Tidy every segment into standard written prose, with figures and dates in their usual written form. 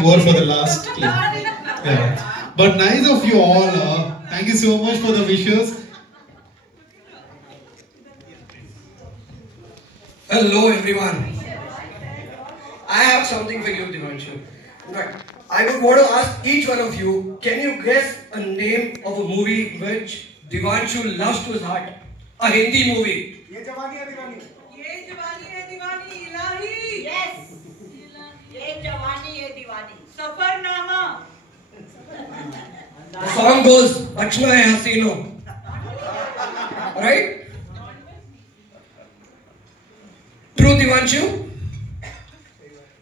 more for the last clip. Yeah. But nice of you all. Thank you so much for the wishes. Hello everyone. I have something for you, Divanshu. Right. I would want to ask each one of you, can you guess a name of a movie which Divanshu loves to his heart? A Hindi movie. ये जवानी है दीवानी. ये जवानी है दीवानी इलाही. Yes. ये जवानी है दीवानी. Safarnama. The song goes, बचना है हसीनों. Right? True, Divanshu?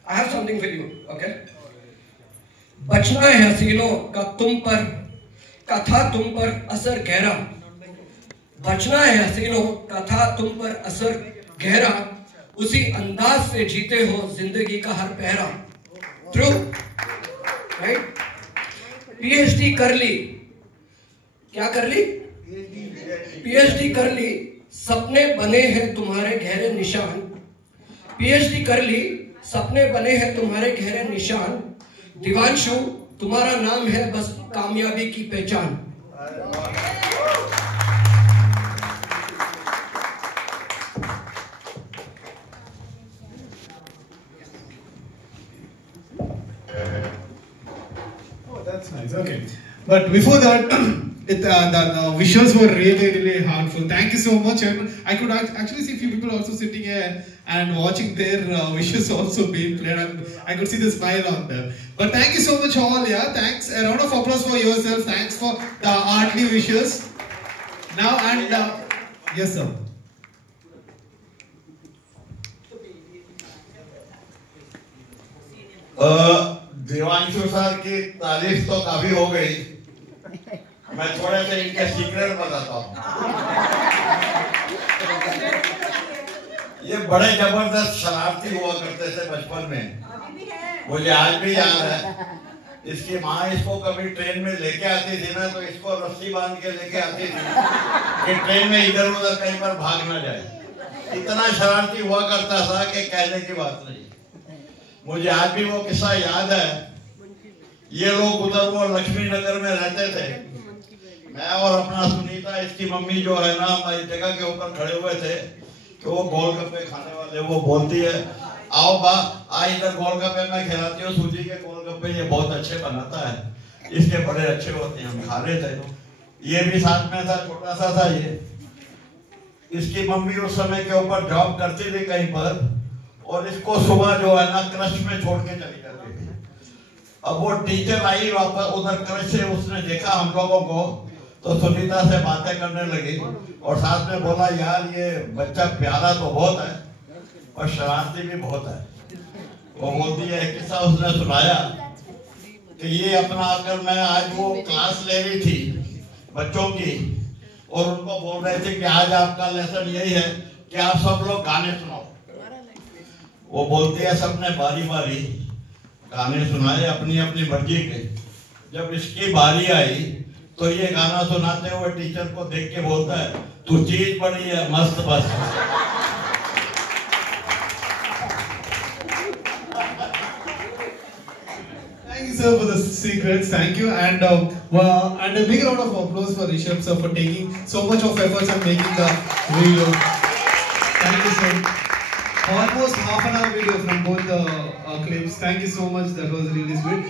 I have something for you, okay? बचना है हसीनों का था तुम पर असर गहरा. बचना है हसीनों का था तुम पर असर गहरा. उसी अंदाज से जीते हो जिंदगी का हर पहरा. True? Right? PhD कर ली. क्या कर ली? PhD कर ली. सपने बने हैं तुम्हारे गहरे निशान. PhD कर ली. सपने बने हैं तुम्हारे गहरे निशान. दिवांशु तुम्हारा नाम है बस कामयाबी की पहचान. Oh, that's nice. Okay. But before that, the wishes were really heartful. Thank you so much. And I could actually see a few people also sitting here and watching their wishes also being played. And I could see the smile on them. But thank you so much all. Yeah, thanks. A round of applause for yourself. Thanks for the heartly wishes. Now and yes, sir. Devanshu sir की तारीफ तो काफी हो गई. मैं थोड़े से इनके सीक्रेट बताता हूँ. ये बड़े जबरदस्त शरारती हुआ करते थे बचपन में. मुझे आज भी याद है. इसकी माँ इसको कभी ट्रेन में लेके आती थी ना, तो इसको रस्सी बांध के लेके आती थी कि ट्रेन में इधर उधर कहीं पर भाग ना जाए. इतना शरारती हुआ करता था कि कहने की बात नहीं. मुझे आज भी वो किस्सा याद है. ये लोग उधर वो लक्ष्मी नगर में रहते थे. मैं और अपना सुनीता, इसकी मम्मी जो है ना, हमारी जगह के ऊपर खड़े हुए थे कि वो गोलगप्पे खाने वाले. वो बोलती है, आओ बा, आज इधर गोलगप्पे मैं खिलाती हूँ. सूजी के गोलगप्पे ये बहुत अच्छे बनाता है, इसके बड़े अच्छे होते हैं. हम खा रहे थे. ये भी साथ में था, छोटा सा था ये. इसकी मम्मी उस समय के ऊपर जॉब करती थी कहीं पर, और इसको सुबह जो है ना क्रश में छोड़ के चली जाती थी. अब वो टीचर आई वापस उधर क्रश से, उसने देखा हम लोगों को, तो सुनीता से बातें करने लगी और साथ में बोला, यार ये बच्चा प्यारा तो बहुत है और शरारती भी बहुत है. वो बोलती है, किस्सा उसने सुनाया कि ये अपना आकर, मैं आज वो क्लास ले रही थी बच्चों की, और उनको बोल रहे थे कि आज आपका लेसन यही है कि आप सब लोग गाने सुनाओ. वो बोलती है, सबने बारी बारी गाने सुनाए अपनी अपनी मर्जी के. जब इसकी बारी आई तो ये गाना सुनाते हुए टीचर को देख के बोलता है, तू चीज बड़ी है मस्त बस. Thank you, sir, for the secrets. Thank you, and and a big round of applause for Rishabh sir for taking so much of efforts and making the video. Thank you, sir. Almost half an hour video from both the clips. Thank you so much. That was really sweet.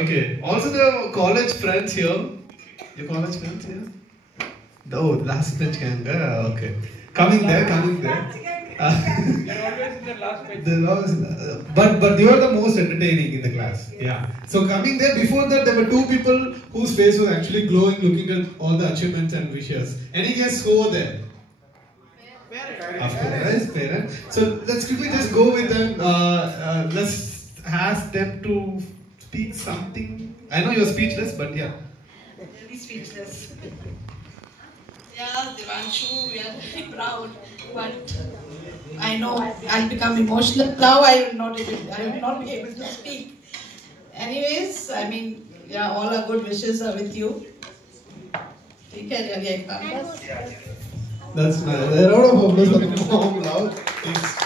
Okay. Also, the college friends here. Your college friends here. Oh, last bench gang. Okay. Coming there. They're always in the last bench. But they were the most entertaining in the class. Yeah. So coming there, before that there were two people whose face was actually glowing, looking at all the achievements and wishes. Any guess who were there? Of course, parents. So let's quickly just go with them. Let's ask them to speak something. I know you're speechless, but yeah. Really speechless. Yeah, Divanshu, we are very proud, but I know I'll become emotional. Now I will not be able to speak. Anyways, I mean, yeah, all our good wishes are with you. Take care, really. That's nice. A round of applause for the mom. Loud. Thanks.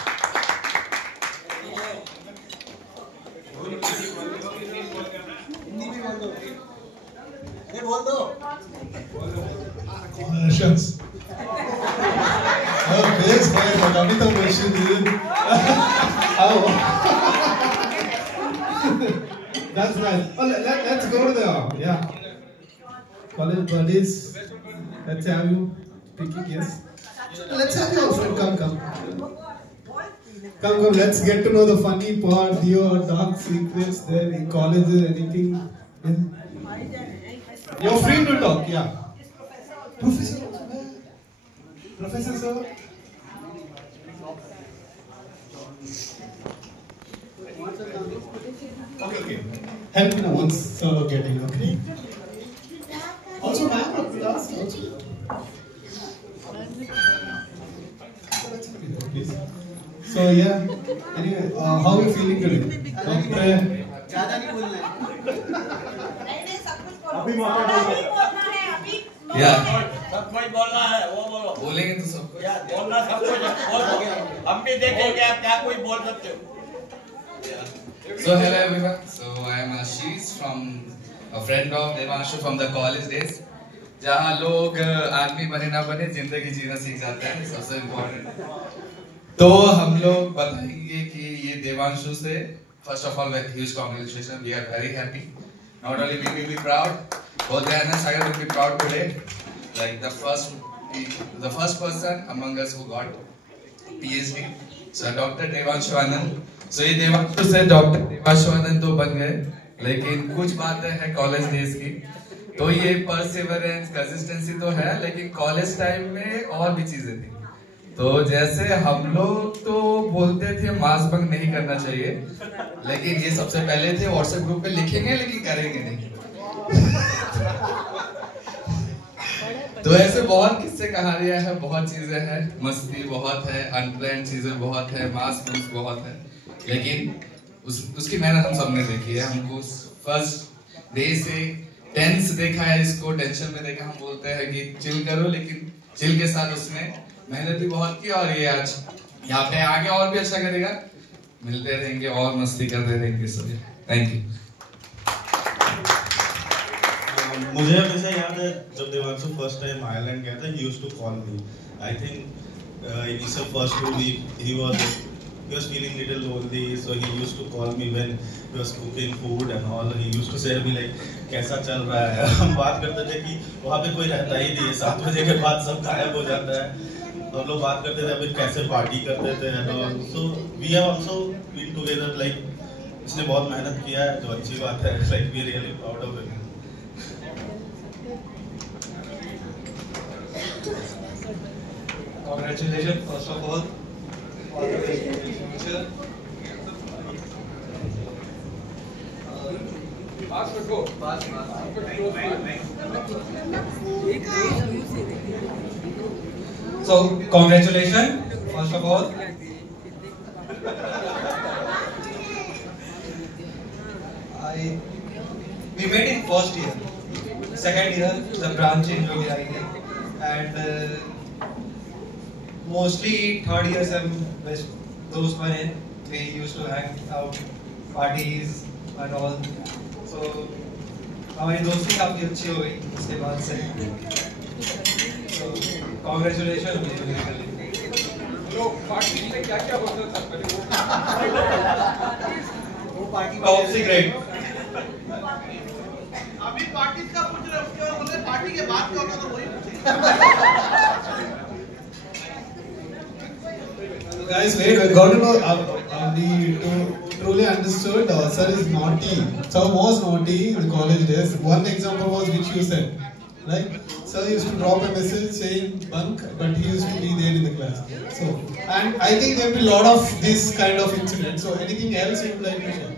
Shucks. Oh, this guy, but Amitabh Bachchan. Oh. That's nice. Oh, let's go to the college buddies. Let's have you speaking. Yes. Let's have you, friend. Come. Let's get to know the funny part, your dark secrets there in college, anything. Yeah. You're free to talk, yeah. Professor, sir. Okay. Help me once, sir, getting, okay. Also, ma'am, also. Please. So yeah. Anyway, how are you feeling today? ज़्यादा नहीं बोलना है। नहीं सब कुछ बोलो। अभी बोलना है अभी। सब कुछ बोलना है, वो बोलो। बोलेंगे तो सब कुछ। बोलना सब कुछ बोलो। हम भी देखेंगे आप क्या कोई बोल सकते हो। So hello everyone. So I am Ashish from a friend of Devanshu from the college days. जहाँ लोग आदमी बने ना बने जिंदगी जीना सीख जाते हैं, सबसे इम्पोर्टेंट। तो हम लोग बताएंगे कि ये देवांशु से first of all huge congratulations. We are very happy. Not only we will be proud, both Ryan and Sagar will be proud today. Like the first person among us who got PhD. So Dr. Devanshu Anand. So ये देवांशु से doctor Devanshu आनंद तो बन गए, लेकिन कुछ बातें हैं college days की। तो ये परसिवरेंस, कंसिस्टेंसी तो है, लेकिन कॉलेज टाइम में और भी चीजें थी। तो जैसे हम लोग तो बोलते थे मास बंक नहीं करना चाहिए, लेकिन ये सबसे पहले थे व्हाट्सएप ग्रुप पे लिखेंगे लेकिन करेंगे नहीं। तो ऐसे बहुत किस्से कहानियां हैं, बहुत चीजें हैं, मस्ती बहुत है, अनप्लान्ड चीजें बहुत है, मास बंक बहुत है, लेकिन उसकी मेहनत हम सबने देखी है। हमको फर्स्ट डे से टेंस देखा है, इसको टेंशन में देखा। हम बोलते हैं कि चिल करो, लेकिन चिल के साथ उसने मेहनत भी बहुत की और ये आज यहाँ पे आगे और भी अच्छा करेगा। मिलते रहेंगे और मस्ती करते रहेंगे सब। Thank you. मुझे हमेशा याद है जब देवांशु फर्स्ट टाइम आयरलैंड गया था, he used to call me. I think initial first 2 weeks he was feeling little lonely, so he used to call me when he was cooking food and all. He used to say me like कैसा चल रहा है। हम बात करते थे कि वहाँ पे कोई रहता ही नहीं है, 7 बजे के बाद सब गायब हो जाता है। तो हम लोग बात करते थे अभी कैसे पार्टी करते थे and all. So we have also been together. Like उसने बहुत मेहनत किया है, जो अच्छी बात है। Like we are really proud of him. Congratulations, first of all the best in the future. So, congratulations, first of all. We met in first year. Second year, the branch change हो गया है, and mostly third year से हम best दोस्त बने. We used to hang out, parties and all. So हमारी दोस्ती काफी अच्छी हो गई उसके बाद से. So congratulations. लोग पार्टी में क्या बोलते थे पहले? वो पार्टी टॉप सीक्रेट. अभी पार्टी का पूछ रहे उसके बाद बोले पार्टी के बाद क्या होगा तो वही पूछेंगे. Guys, wait, we got to know, truly understood, sir is naughty. Sir was naughty in the college days. One example was which you said, right? Sir used to drop a message saying bunk, but he used to be there in the class. So, and I think there will be a lot of this kind of incidents. So, anything else you would like to share?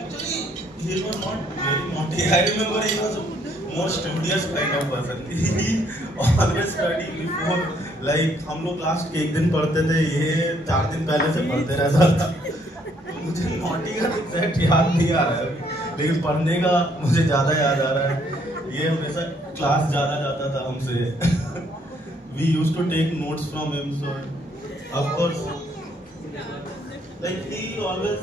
Actually, he was not very naughty. I remember he was a more studious kind of person. He always study before. Like हम लोग class के एक दिन पढ़ते थे, ये 4 दिन पहले से पढ़ते रहता था. मुझे naughty का एग्जैक्ट याद नहीं आ रहा है, लेकिन पढ़ने का मुझे ज़्यादा याद आ रहा है. ये हमेशा क्लास ज़्यादा जाता था हमसे. We used to take notes from him, so of course, like he always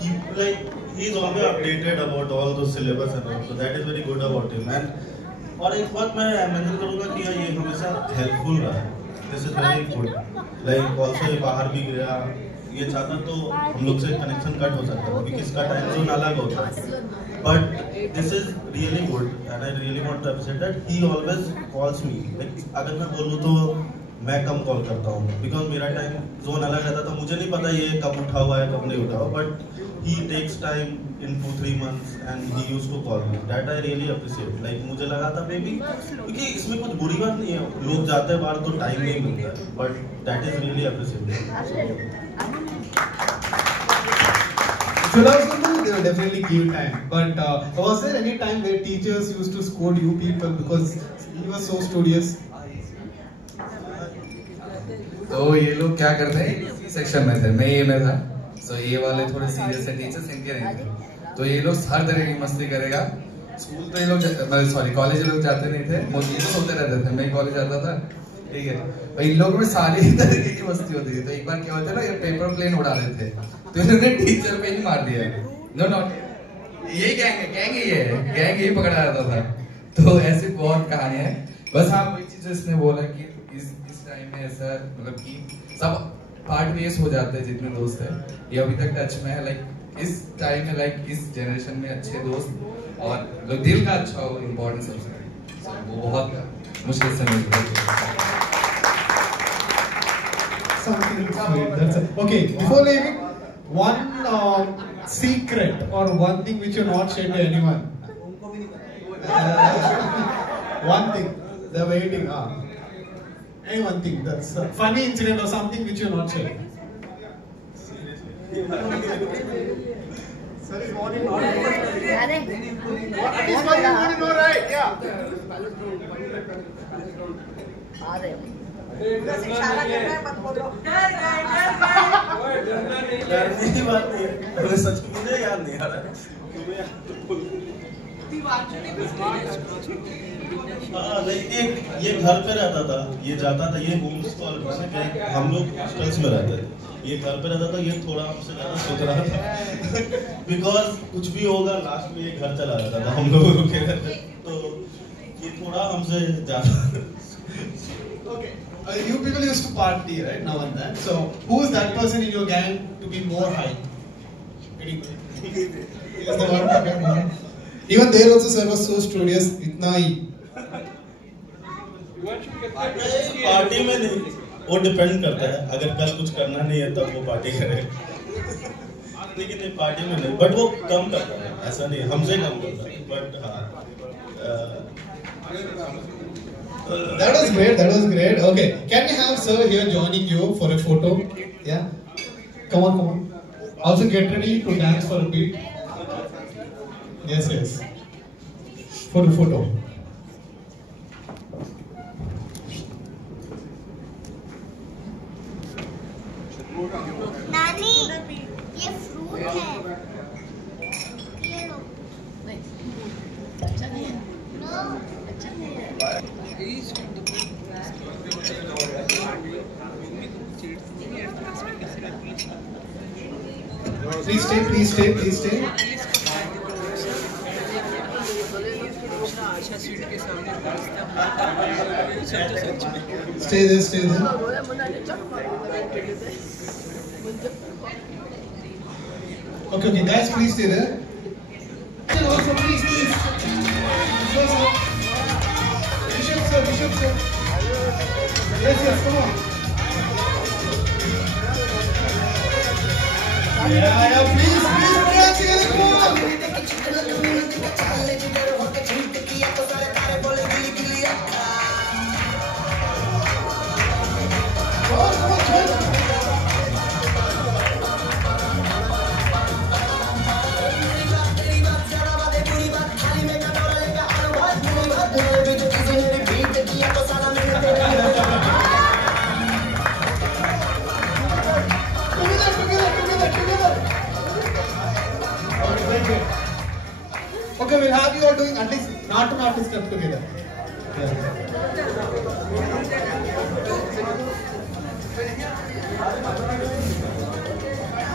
keep like he's always updated about all those syllabus and all, so that is very good about him. And और एक बात मैं mention करूँगा कि ये हमेशा helpful रहा है. This is very good. Like also ये बाहर भी गया, ये चाहता तो हम लोग से कनेक्शन कट हो सकता है क्योंकि इसका टाइम जोन अलग होता है. But this is really good and I really want to appreciate that he always calls me. Like अगर मैं बोलूँ तो मैं कम कॉल करता हूँ because मेरा टाइम जोन अलग रहता था. मुझे नहीं पता ये कब उठा हुआ है कब नहीं उठा हुआ, but he takes time in 2-3 months and he used to call me. That I really appreciate. Like मुझे लगा था maybe क्योंकि इसमें कुछ बुरी बात नहीं है, लोग जाते हैं बाहर तो टाइम नहीं मिलता है, but that is really appreciated. Philosophy, they will definitely give time. But was there any time where teachers used to scold you people because you were so studious? तो ये लोग क्या करते हैं, इसी सेक्शन में थे, मैं ये में था. सो ये वाले थोड़े सीरियस है टीचर्स, इनके नहीं थे. तो ये लोग हर तरह की मस्ती करेगा. स्कूल तो ये लोग सॉरी कॉलेज लोग जाते नहीं थे, मोदी तो सोते रहते थे. मैं कॉलेज जाता था, ठीक है. और इन लोगों में सारी तरीके की मस्ती होती थी. तो एक बार क्या होता है ना, ये पेपर प्लेन उड़ा रहे थे तो इन्होंने टीचर पे ही मार दिया. नो नो यही गैंग ही पकड़ा जाता था. तो ऐसी बहुत कहानियां हैं. बस हाँ वही चीज इसने बोला कि इस टाइम में ऐसा मतलब कि सब पार्ट वेस हो जाते हैं जितने दोस्त हैं. ये अभी तक टच में है. लाइक इस टाइम में लाइक इस जनरेशन में अच्छे दोस्त और जो दिल का अच्छा हो इम्पोर्टेंट सबसे वो बहुत मुश्किल से मिलता है. Something sweet. That's it. Okay, before leaving, one secret or one thing which you not shared to anyone. One thing. They're waiting. Any one thing. That's a funny incident or something which you not shared. Sir, is what you not know, right? Yeah. इशारा कर रहा है, मत बोलो. डरने की बात नहीं है. अरे सच में मुझे याद नहीं आ रहा. हाँ ये घर पे रहता था, ये जाता था, ये होम स्कूल हम लोग हॉस्टल्स में रहते थे. ये घर पे रहता था, ये थोड़ा हमसे ज्यादा सोच रहा था बिकॉज कुछ भी होगा लास्ट में ये घर चला जाता था हम लोग रुके रहते. तो ये थोड़ा हमसे ज्यादा. Okay. You people used to party, right, now and then. So, who is that person in your gang to be more high? Even there also, sir was so studious. इतना ही. पार्टी में नहीं, वो डिपेंड करता है. अगर कल कुछ करना नहीं है तब वो पार्टी करे. लेकिन नहीं पार्टी में नहीं, बट वो कम करता है. ऐसा नहीं हमसे कम करता है. बट हाँ. That was great. That was great. Okay, can we have sir here joining you for a photo? Yeah. Come on, come on. Also get ready to dance for a beat. Yes, yes. For the photo. नानी, ये fruit है. ये लो. अच्छा नहीं है. No. अच्छा नहीं है. Please stay, please stay, please stay. Stay there, stay there. Okay, guys, please stay there. Also, please. Bishop, sir. Yes, come on. Yeah, please, come on.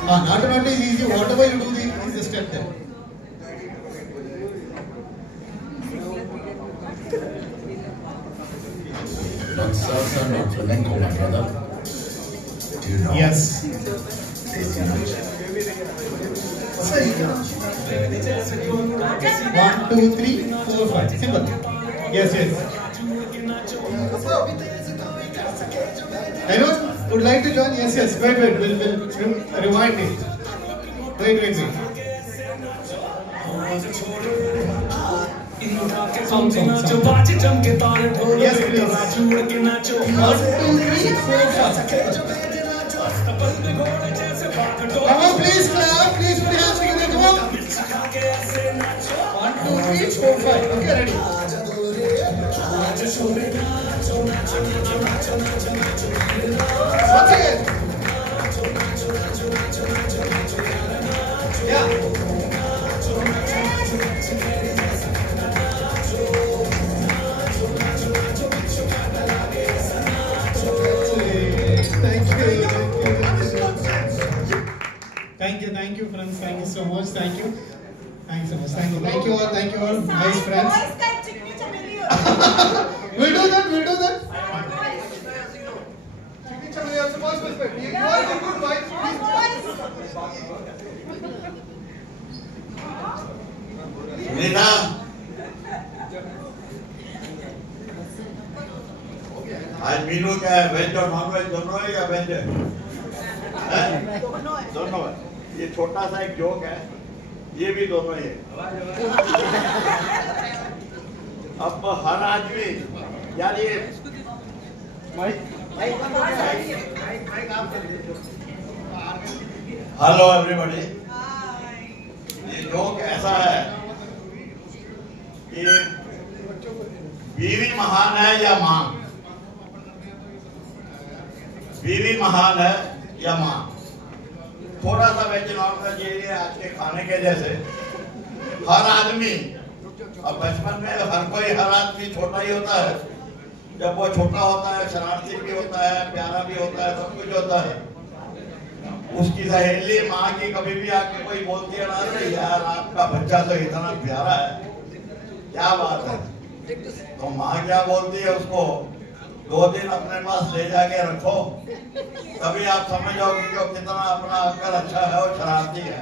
Natu is easy. Whatever you do, is the step there. Not salsa, not flamenco, my brother. Do you know? Yes. Tasty lunch. 1, 2, 3, 4, 5. Simple. Yes, yes. Anyone would like to join? Yes, yes. Wait. We'll rewind it. Wait. Song. Yes, please. 1, 2, 3, 4, 5. Come on, please clap. Please put your hands together. Come on. 1, 2, 3, 4, 5. Okay, ready. Once again. Yeah. Thank you, friends. Thank you so much. Thank you all. Nice friends. We'll do that. You are the good wife. Neena, आज मीनू क्या है, veg और non veg दोनों है या veg है? दोनों है। ये छोटा सा एक जोक है, ये भी दोनों ही है। अब हर आदमी, यार ये हेलो एवरीबॉडी, ये जोक ऐसा है कि बीवी महान है या माँ? बीवी महान है या माँ? थोड़ा सा वेज नॉन वेज ये आज के खाने के जैसे हर आदमी, अब बचपन में हर आदमी छोटा ही होता है। जब वो छोटा होता है शरारती भी होता है, प्यारा भी होता है, सब कुछ होता है। उसकी सहेली माँ की कभी भी आके कोई बोलती है ना, अरे यार आपका बच्चा तो इतना प्यारा है, क्या बात है, तो माँ क्या बोलती है उसको, 2 दिन अपने पास ले जाके रखो, तभी आप समझोगे कि वो कितना अपना अक्ल अच्छा है और शरारती है।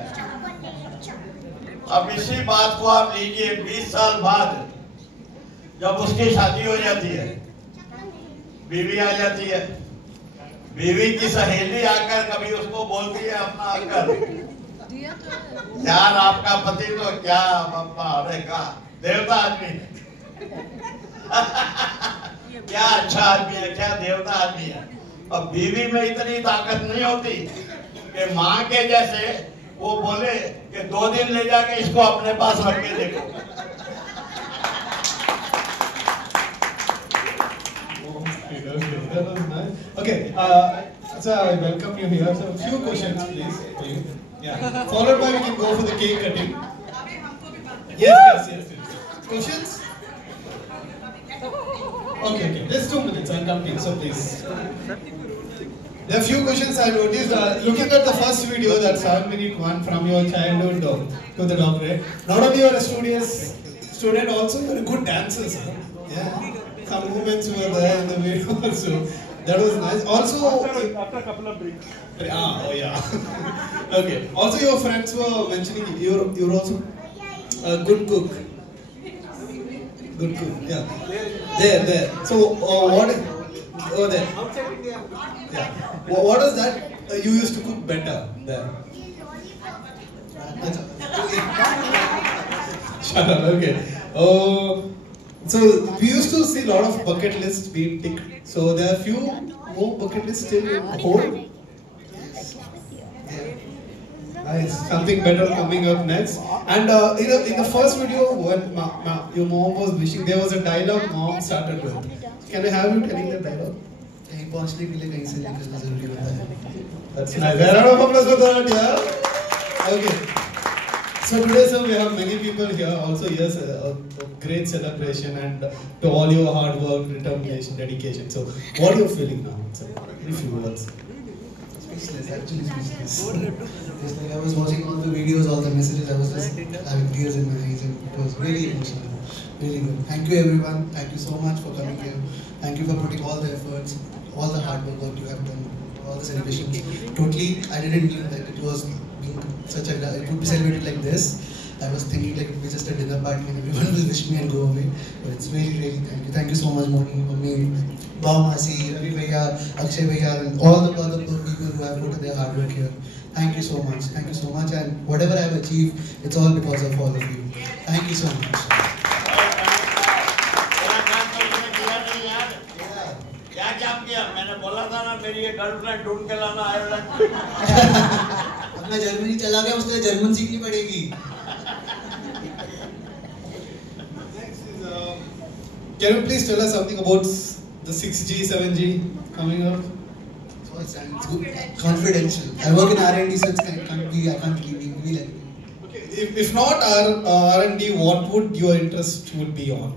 अब इसी बात को आप लीजिए 20 साल बाद, जब उसकी शादी हो जाती है, बीवी आ जाती है, बीवी की सहेली आकर कभी उसको बोलती है अपना अक्ल, यार आपका पति तो क्या बापा, अरे का देवता आदमी क्या अच्छा आदमी है, क्या देवता आदमी है। अब बीवी में इतनी ताकत नहीं होती कि माँ के जैसे वो बोले कि 2 दिन ले जाके इसको अपने पास रख के देखो। Okay, so I welcome you here. So a few questions, please, for you. Yeah. Followed by we can go for the cake cutting. Yes. Questions? Okay. Just 2 minutes. I'll come to you. So please. There are few questions I noticed. Looking at the first video, that 7-minute one from your childhood to the doctorate. Not only you are a student, also you are a good dancer, sir. Yeah. Some movements were there in the video also. That was nice. Also, after a couple of drinks. Oh yeah. Okay. Also, your friends were mentioning you're also a good cook. Good cook. Yeah. There. So what? Oh, there. Yeah. What is that? You used to cook better there. Shut up. Okay. So we used to see a lot of bucket lists being ticked. So there are few more bucket lists still on hold. Nice. Something better coming up next. And in the first video, when your mom was wishing, there was a dialogue mom started with. Can I have you telling the dialogue? कहीं पहुंचने के लिए कहीं से निकलना जरूरी होता है. That's nice. Round of applause for that, yeah. Okay. So today, sir, we have many people here. Also, yes, a great celebration and to all your hard work, determination, dedication. So, what are you feeling now? So, in few words. speechless, actually speechless. Just like I was watching all the videos, all the messages, I was just having tears in my eyes, and it was really emotional, really good. Thank you everyone, thank you so much for coming here. Thank you for putting all the efforts, all the hard work that you have done, all the celebrations. Totally, I didn't think that it was being such a, it would be celebrated like this. I was thinking like it would be just a dinner party and everyone will wish me and go away. But it's really, really thank you. Thank you so much, Mummy, Masi, Ravi Bhaiya, Akshay Bhaiya, and all the other people who have put their hard work here. Thank you so much. Thank you so much. And whatever I have achieved, it's all because of all of you. Thank you so much. क्या काम किया? मैंने बोला था ना मेरी ये girlfriend ढूंढ के लाना आयरलैंड। अपना जर्मनी चला गया, उसके लिए जर्मन सीखनी पड़ेगी। Can you please tell us something about the 6G, 7G coming up? So it's good, confidential. I work in R&D, so I can't be like it. Okay, if not R&D, what would your interest would be on?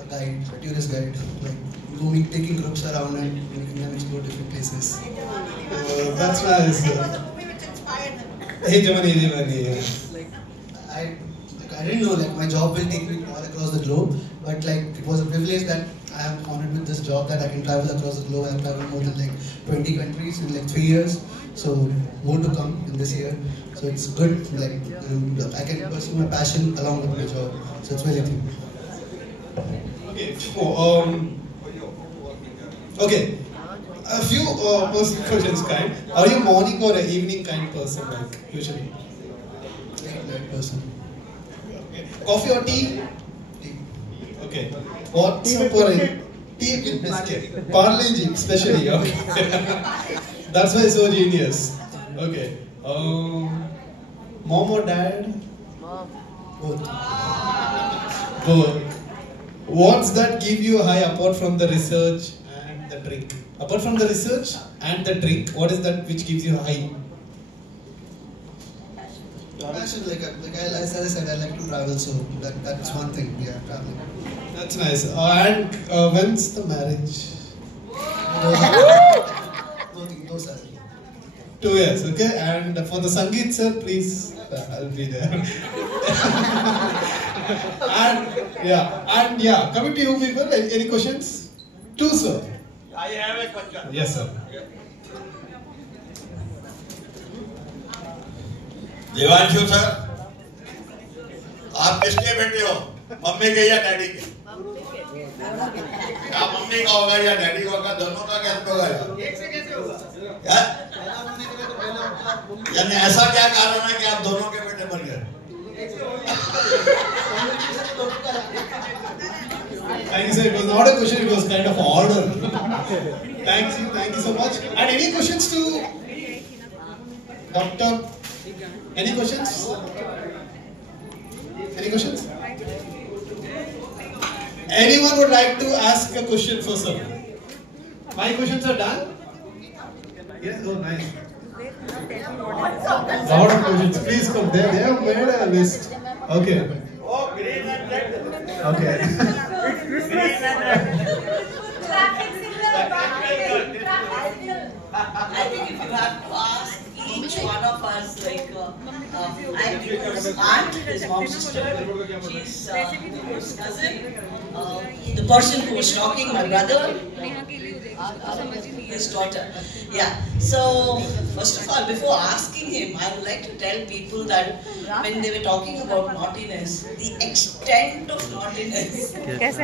A guide, a tourist guide, like roaming, taking groups around and making them explore different places. That's nice. Hey Jamani, hey Jamani. I didn't know like my job will take me all across the globe, but like it was a privilege that I am honored with this job that I can travel across the globe. I have traveled more than like 20 countries in like 3 years, so more to come in this year. So it's good, like I can pursue my passion along with my job. So it's really good. Okay. Okay. A few personal questions, kind. Are you morning or an evening kind person, like usually? Night person. Okay. Coffee or tea? Tea. Okay. What's up for it? Tea with biscuit. Parle-G, especially. Okay. That's why so genius. Okay. Mom or dad? Both. Both. What's that give you a high apart from the research and the drink? Apart from the research and the drink, what is that which gives you a high? Passion, as I said, I like to travel, so that's one thing. Yeah, traveling. That's nice. And when's the marriage? No, sir. 2 years, okay? And for the Sangeet sir, please, I'll be there. and coming to you people, any questions? 2, sir. I have a question. Yes, sir. Devanshu sir, आप किसके बेटे हो? Mummy के या daddy के? क्या mummy का होगा या डैडी का होगा? दोनों का क्या होगा? एक से कैसे होगा? यानी ऐसा क्या कारण है कि आप दोनों के बेटे बन गए? Thank you, sir. It was not a question, it was kind of an order. Thank you so much. And any questions to Doctor? Any questions? Any questions? Anyone would like to ask a question for sir? My questions are done? Yes, oh nice. Lot of questions. Please come there. They have made a list. Okay. Oh, green and red. Okay. Green and red. I think if you have to ask each one of us, like, I'm his aunt, his mom's sister, she's his cousin, the person who was talking, my brother, his daughter. Yeah. So, first of all, before asking him, I would like to tell people that when they were talking about naughtiness, the extent of naughtiness, if I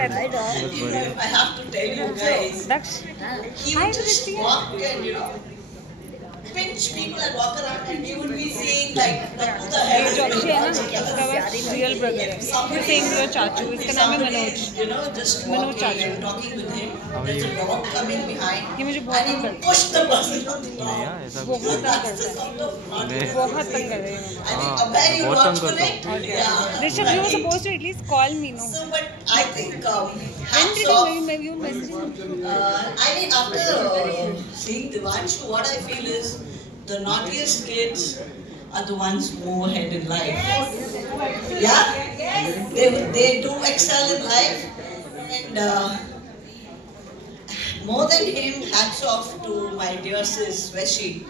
have to tell you guys, he would just walk and, pinch people and walk around and you would be saying like, who the hell is real brother है. You're saying your चाचू. इसका नाम है Manoj. Just Manoj walking and talking with him. There's a dog coming behind. And he would push the person on the ground. बहुत तंग कर रहे हैं. I think a very watchful it. Rishabh, you were supposed to at least call me, no? So, but I think when did you message him? I mean, after seeing Devanshu, what I feel is the naughtiest kids are the ones who move ahead in life. Yeah? They do excel in life. And more than him, hats off to my dear sis, Veshi.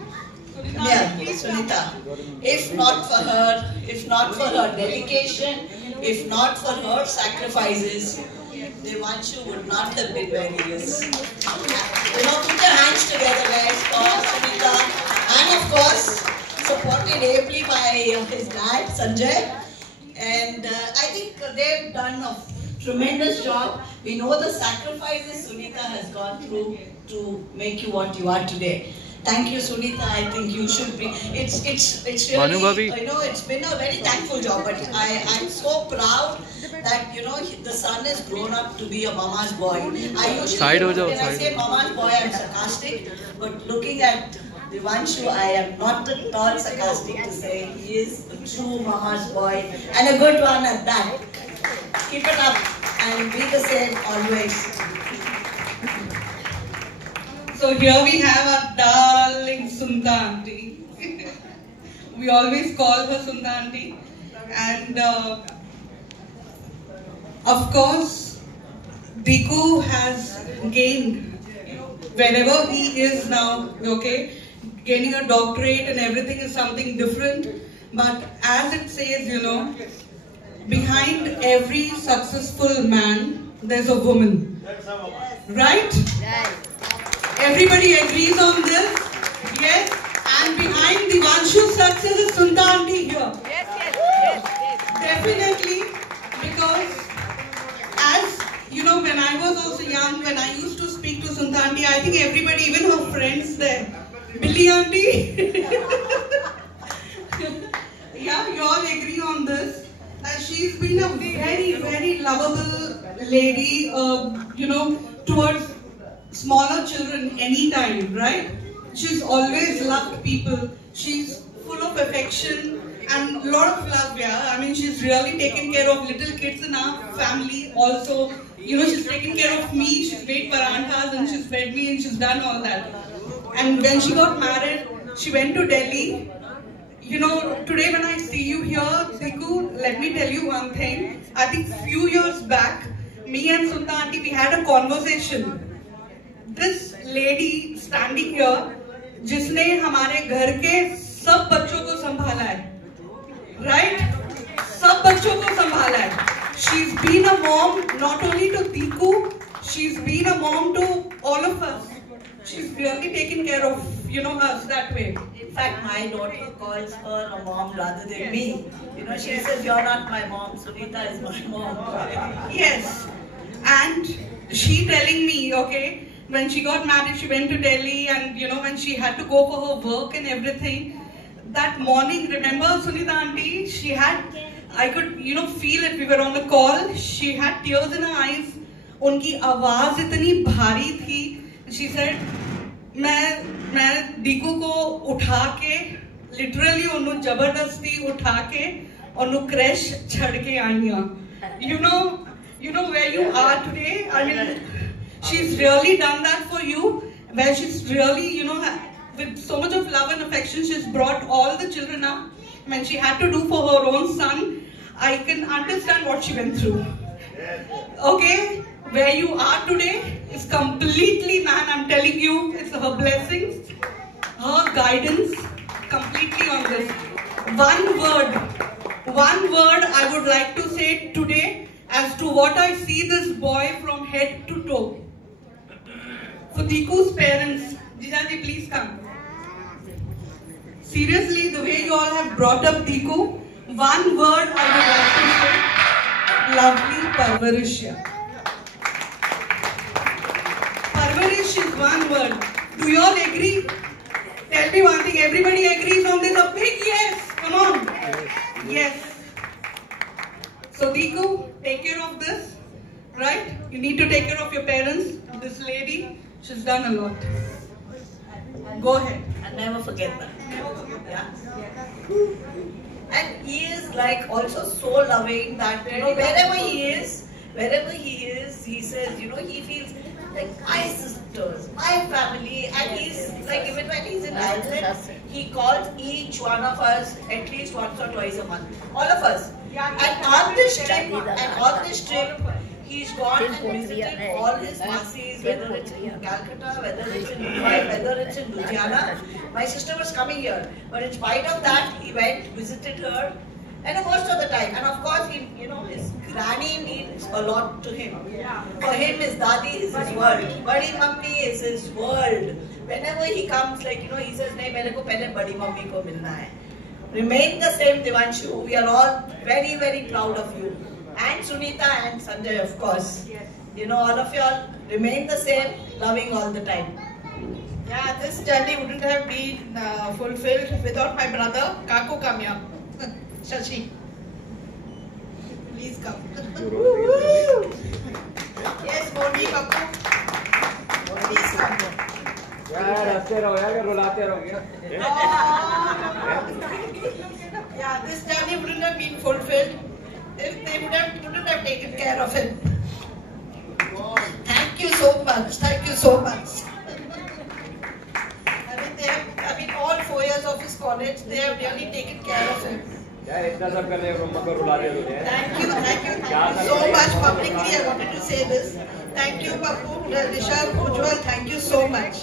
Yeah, Sunita. If not for her dedication, if not for her sacrifices, Devanshu would not have been where he is. You know, put your hands together, guys, for Sunita. And of course, supported ably by his dad, Sanjay. And I think they've done a tremendous job. We know the sacrifices Sunita has gone through to make you what you are today. Thank you, Sunita. I think you should be. It's really, you know, it's been a very thankful job. But I'm so proud that, you know, the son has grown up to be a mama's boy. I usually, when I say mama's boy, I'm sarcastic. But looking at Devanshu, I am not at all sarcastic to say he is a true mama's boy and a good one at that. Keep it up and be the same always. So here we have our darling Sunita auntie. We always call her Sunita auntie. And of course, Diku has gained, wherever he is now, okay, gaining a doctorate and everything is something different. But as it says, you know, behind every successful man, there's a woman. Right? Everybody agrees on this? Yes? And behind Devanshu's success is Sunita auntie here. Definitely, because as you know, when I was also young, when I used to speak to Sunita auntie, I think everybody, even her friends there, Billy auntie. Yeah, you all agree on this. That she's been a very, very lovable lady, you know, towards smaller children anytime, right? She's always loved people. She's full of affection and a lot of love, yeah. I mean, she's really taken care of little kids in our family also. You know, she's taken care of me. She's made paranthas and she's fed me and she's done all that. And when she got married, she went to Delhi. You know, today when I see you here, Diku, let me tell you one thing. I think few years back, me and Sunita auntie, we had a conversation. This lady standing here, जिसने हमारे घर के सब बच्चों को संभाला है, right? सब बच्चों को संभाला है. She's been a mom not only to Diku, she's been a mom to all of us. She's really taken care of, you know, us that way. In fact, my daughter calls her a mom rather than me. You know, she says, "You're not my mom, Sunita is my mom." Yes, and she telling me, okay, when she got married, she went to Delhi, and you know, when she had to go for her work and everything, that morning, remember Sunita auntie, she had, I could, you know, feel it. We were on the call. She had tears in her eyes. उनकी आवाज इतनी भारी थी. She said, मैं Diku को उठा के, literally उन्होंने जबरदस्ती उठा के, उन्होंने crash छड़ के आई हैं. You know where you are today. I mean, she's really done that for you. Where she's really, you know, with so much of love and affection, she's brought all the children up. When she had to do for her own son, I can understand what she went through. Okay, where you are today is completely, man, I'm telling you, it's her blessings, her guidance, completely on this. One word I would like to say today as to what I see this boy from head to toe. For Diku's parents, Jijaji, please come. Seriously, the way you all have brought up Diku, one word I would like to say, lovely parvarish. Parvarish is one word. Do you all agree? Tell me one thing, everybody agrees on this? A big yes, come on. Yes. So Diku, take care of this, right? You need to take care of your parents. This lady, she's done a lot. Go ahead. And never forget that. Yeah. And he is like also so loving that, you know, wherever he is, he says, you know, he feels like my sisters, my family, and he's like, even when he's in Ireland, he calls each one of us at least once or twice a month. All of us. And on this trip, He's gone and visited all his Masis, whether it's in Calcutta, whether it's in Mumbai, whether it's in Ludhiana. My sister was coming here, but in spite of that, he went, visited her, and most of the time. And of course, he, his granny means a lot to him. For him, his dadi is his world. Badi mummy is his world. Whenever he comes, he says, "Nahi, mere ko pehle badi mummy ko milna hai." Remain the same, Devanshu. We are all very, very proud of you. And Sunita and Sanjay, of course. All of you all remain the same, loving all the time. Yeah, this journey wouldn't have been fulfilled without my brother, Kaku Kamya. Shashi. Please come. Yes, Moni, Kaku. Please come. Yeah, this journey wouldn't have been fulfilled if they wouldn't have taken care of him. Thank you so much. Thank you so much. All 4 years of his college, they have really taken care of him. Thank you so much. Publicly, I wanted to say this. Thank you, Papu, Rishabh, Ujjwal. Thank you so much.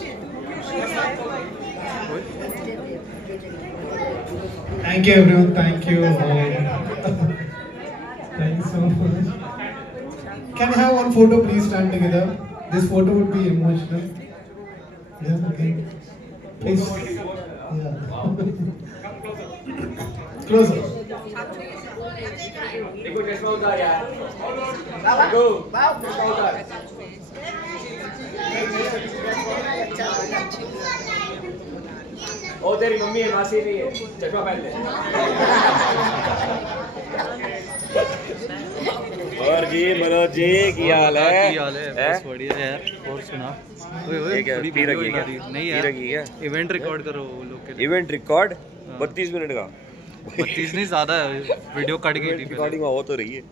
Thank you, everyone. Thank you. Thank you so much. Can we have one photo, please stand together? This photo would be emotional. Yeah, okay. Please. Yeah. Closer. ओ तेरी mummy है मासी नहीं है चश्मा पहन ले और जी मनोज जी की हाल है बस बढ़िया यार और सुना ओए क्या पी रखी है नहीं यार इवेंट रिकॉर्ड करो लोग के लिए इवेंट रिकॉर्ड 32 मिनट का 32 नहीं ज्यादा है वीडियो कट गई थी रिकॉर्डिंग हो तो रही है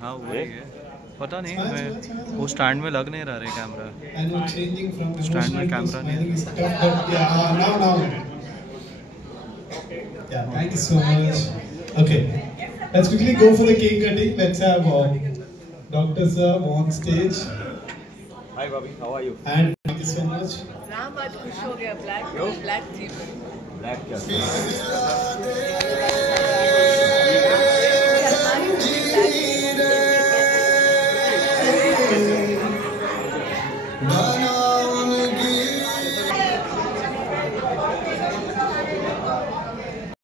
हाँ हो रही है पता नहीं मैं वो स्टैंड में लग नहीं रहा है कैमरा स्टैंड में कैमरा नहीं Yeah, thank you so much. Okay, let's quickly go for the cake cutting. Let's have Dr. Sir on stage. Hi, Bobby. How are you? And thank you so much. Ram आज खुश हो गया black थी black क्या